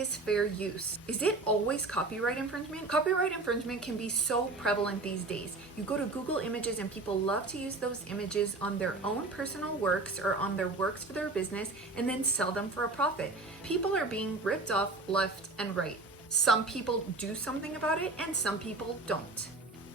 is fair use? Is it always copyright infringement? Copyright infringement can be so prevalent these days. You go to Google Images and people love to use those images on their own personal works or on their works for their business and then sell them for a profit. People are being ripped off left and right. Some people do something about it and some people don't.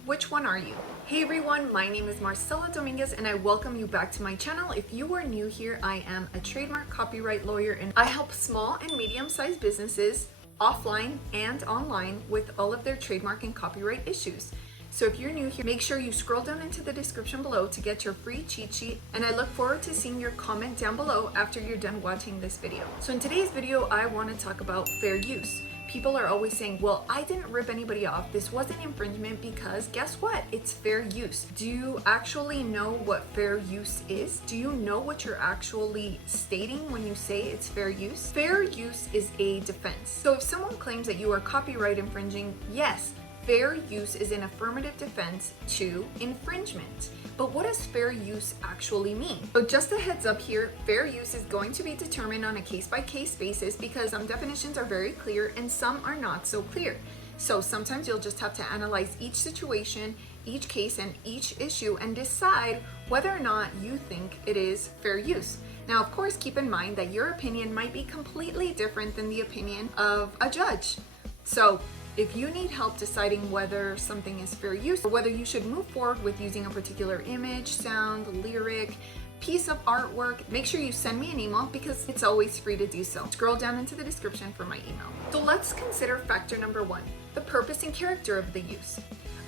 Which one are you? Hey everyone, my name is Marcella Dominguez and I welcome you back to my channel. If you are new here, I am a trademark copyright lawyer and I help small and medium-sized businesses offline and online with all of their trademark and copyright issues. So if you're new here, make sure you scroll down into the description below to get your free cheat sheet, and I look forward to seeing your comment down below after you're done watching this video. So in today's video, I want to talk about fair use. People are always saying, well, I didn't rip anybody off. This wasn't infringement because guess what? It's fair use. Do you actually know what fair use is? Do you know what you're actually stating when you say it's fair use? Fair use is a defense. So if someone claims that you are copyright infringing, yes, fair use is an affirmative defense to infringement. But what does fair use actually mean? So just a heads up here, fair use is going to be determined on a case-by-case basis because some definitions are very clear and some are not so clear. So sometimes you'll just have to analyze each situation, each case, and each issue and decide whether or not you think it is fair use. Now, of course, keep in mind that your opinion might be completely different than the opinion of a judge. So if you need help deciding whether something is fair use or whether you should move forward with using a particular image, sound, lyric, piece of artwork, make sure you send me an email because it's always free to do so. Scroll down into the description for my email. So let's consider factor number one, the purpose and character of the use.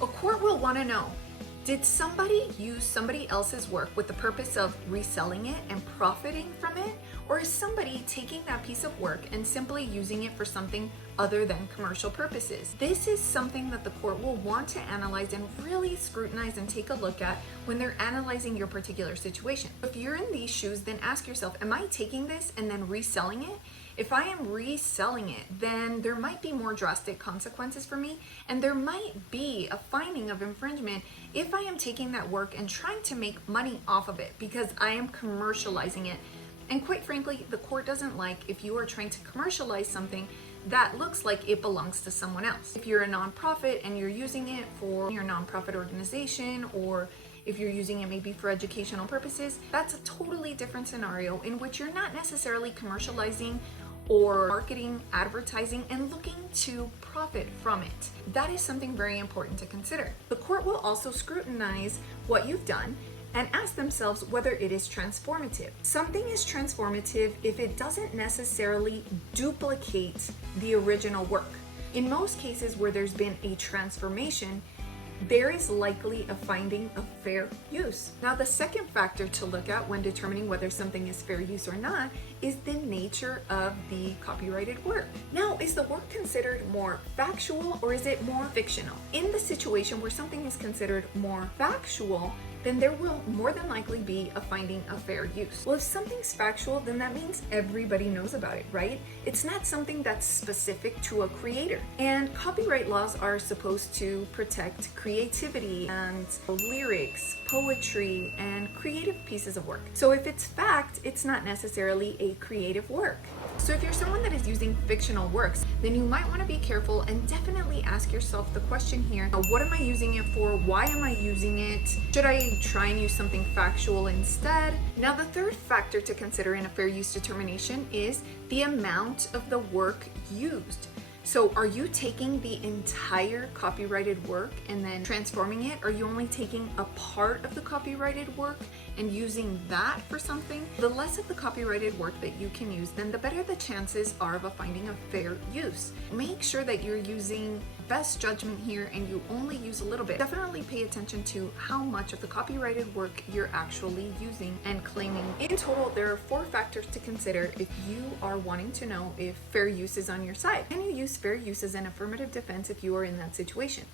A court will want to know, did somebody use somebody else's work with the purpose of reselling it and profiting from it? Or is somebody taking that piece of work and simply using it for something other than commercial purposes? This is something that the court will want to analyze and really scrutinize and take a look at when they're analyzing your particular situation. If you're in these shoes, then ask yourself, am I taking this and then reselling it? If I am reselling it, then there might be more drastic consequences for me, and there might be a finding of infringement if I am taking that work and trying to make money off of it because I am commercializing it. And quite frankly, the court doesn't like if you are trying to commercialize something that looks like it belongs to someone else. If you're a nonprofit and you're using it for your nonprofit organization, or if you're using it maybe for educational purposes, that's a totally different scenario in which you're not necessarily commercializing or marketing, advertising, and looking to profit from it. That is something very important to consider. The court will also scrutinize what you've done and ask themselves whether it is transformative. Something is transformative if it doesn't necessarily duplicate the original work. In most cases where there's been a transformation, there is likely a finding of fair use. Now, the second factor to look at when determining whether something is fair use or not is the nature of the copyrighted work. Now, is the work considered more factual or is it more fictional? In the situation where something is considered more factual, then there will more than likely be a finding of fair use. Well, if something's factual, then that means everybody knows about it, right? It's not something that's specific to a creator. And copyright laws are supposed to protect creativity and lyrics, poetry, and creative pieces of work. So if it's fact, it's not necessarily a creative work. So if you're someone that is using fictional works, then you might want to be careful and definitely ask yourself the question here, what am I using it for? Why am I using it? Should I try and use something factual instead? Now, the third factor to consider in a fair use determination is the amount of the work used. So are you taking the entire copyrighted work and then transforming it? Are you only taking a part of the copyrighted work and using that for something? The less of the copyrighted work that you can use, then the better the chances are of a finding of fair use. Make sure that you're using best judgment here and you only use a little bit. Definitely pay attention to how much of the copyrighted work you're actually using and claiming. In total, there are 4 factors to consider if you are wanting to know if fair use is on your side. Can you use fair use as an affirmative defense if you are in that situation?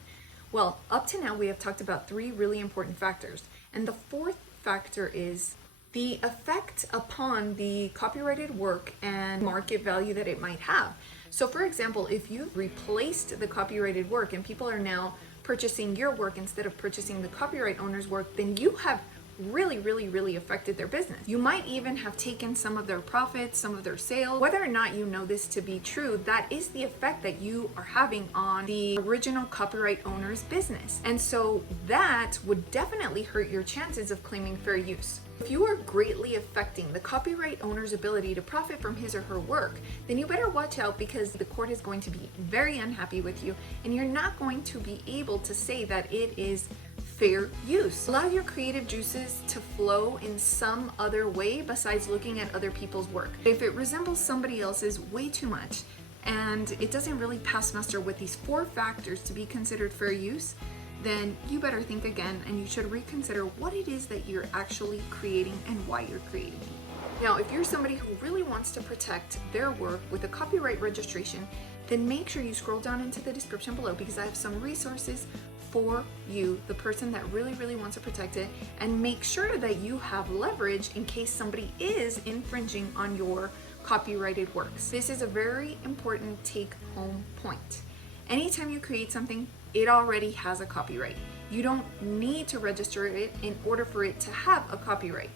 Well, up to now we have talked about 3 really important factors, and the 4th factor is the effect upon the copyrighted work and market value that it might have. So for example, if you've replaced the copyrighted work and people are now purchasing your work instead of purchasing the copyright owner's work, then you have really affected their business. You might even have taken some of their profits, some of their sales. Whether or not you know this to be true, that is the effect that you are having on the original copyright owner's business. And so that would definitely hurt your chances of claiming fair use. If you are greatly affecting the copyright owner's ability to profit from his or her work, then you better watch out, because the court is going to be very unhappy with you and you're not going to be able to say that it is fair use. Allow your creative juices to flow in some other way besides looking at other people's work. If it resembles somebody else's way too much and it doesn't really pass muster with these 4 factors to be considered fair use, then you better think again and you should reconsider what it is that you're actually creating and why you're creating it. Now, if you're somebody who really wants to protect their work with a copyright registration, then make sure you scroll down into the description below, because I have some resources for you, the person that really wants to protect it, and make sure that you have leverage in case somebody is infringing on your copyrighted works. This is a very important take-home point. Anytime you create something, it already has a copyright. You don't need to register it in order for it to have a copyright.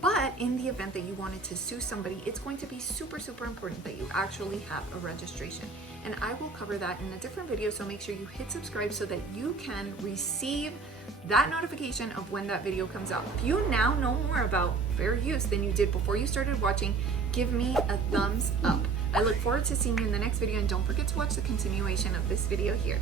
But in the event that you wanted to sue somebody, it's going to be super important that you actually have a registration. And I will cover that in a different video, so make sure you hit subscribe so that you can receive that notification of when that video comes out. If you now know more about fair use than you did before you started watching, give me a thumbs up. I look forward to seeing you in the next video, and don't forget to watch the continuation of this video here.